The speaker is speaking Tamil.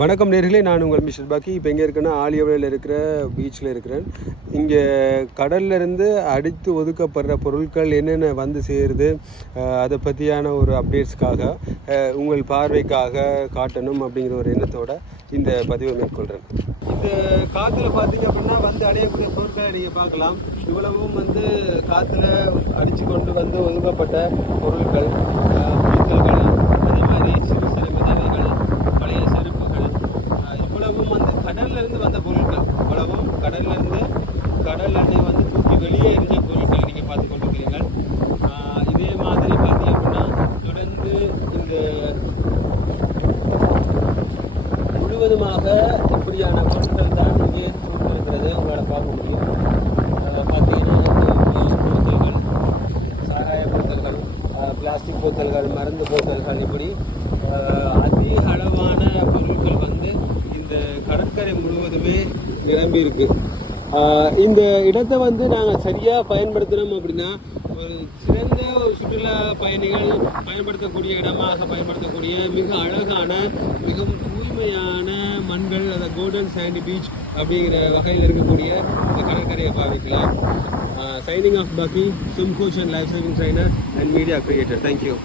வணக்கம் நேர்களே, நான் உங்கள் மிஸ்டர் பாக்கி. இப்போ எங்கே இருக்கேன்னா ஆலியவளையில் இருக்கிற பீச்சில் இருக்கிறேன். இங்கே கடல்லேருந்து அடித்து ஒதுக்கப்படுற பொருட்கள் என்னென்ன வந்து சேருது, அதை பற்றியான ஒரு அப்டேட்ஸ்க்காக உங்கள் பார்வைக்காக காட்டணும் அப்படிங்கிற ஒரு எண்ணத்தோடு இந்த பதிவை மேற்கொள்கிறேன். இந்த காற்றுல பார்த்தீங்க அப்படின்னா வந்து அடையக்கூடிய பொருட்களை நீங்கள் பார்க்கலாம். இவ்வளவும் வந்து காற்றுல அடித்து கொண்டு வந்து ஒதுக்கப்பட்ட பொருட்கள், அதே மாதிரி சிறு சிறு விதவைகள், பழைய செருப்புகள், இவ்வளவும் வந்து கடல்லேருந்து வந்த பொருட்கள். இவ்வளவும் கடல்லேருந்து கடல் அணை வந்து தூக்கி வெளியே எரிஞ்ச பொருட்கள் நீங்கள் பார்த்து கொண்டிருக்கிறீர்கள். இதே மாதிரி பார்த்தீங்க அப்படின்னா தொடர்ந்து இந்த முழுவதுமாக இப்படியான பொருட்கள் தான் இங்கே இருக்கிறது உங்களால் பார்க்க முடியும். பார்த்தீங்கன்னா போத்தல்கள், சாராய போத்தல்கள், பிளாஸ்டிக் போத்தல்கள், மருந்து போத்தல்கள், இப்படி அதிக அளவான பொருட்கள் வந்து இந்த கடற்கரை முழுவதுமே நிரம்பி இருக்கு. இந்த இடத்தை வந்து நாங்கள் சரியாக பயன்படுத்தினோம் அப்படின்னா ஒரு சிறந்த ஒரு சுற்றுலா பயணிகள் பயன்படுத்தக்கூடிய இடமாக பயன்படுத்தக்கூடிய மிக அழகான மிகவும் தூய்மையான மண்கள், அந்த கோல்டன் சாண்டி பீச் அப்படிங்கிற வகையில் இருக்கக்கூடிய இந்த கடற்கரையை பாவிக்கலாம். சைனிங் ஆஃப் பாக்கி, swim coach and life saving trainer and media creator. Thank you.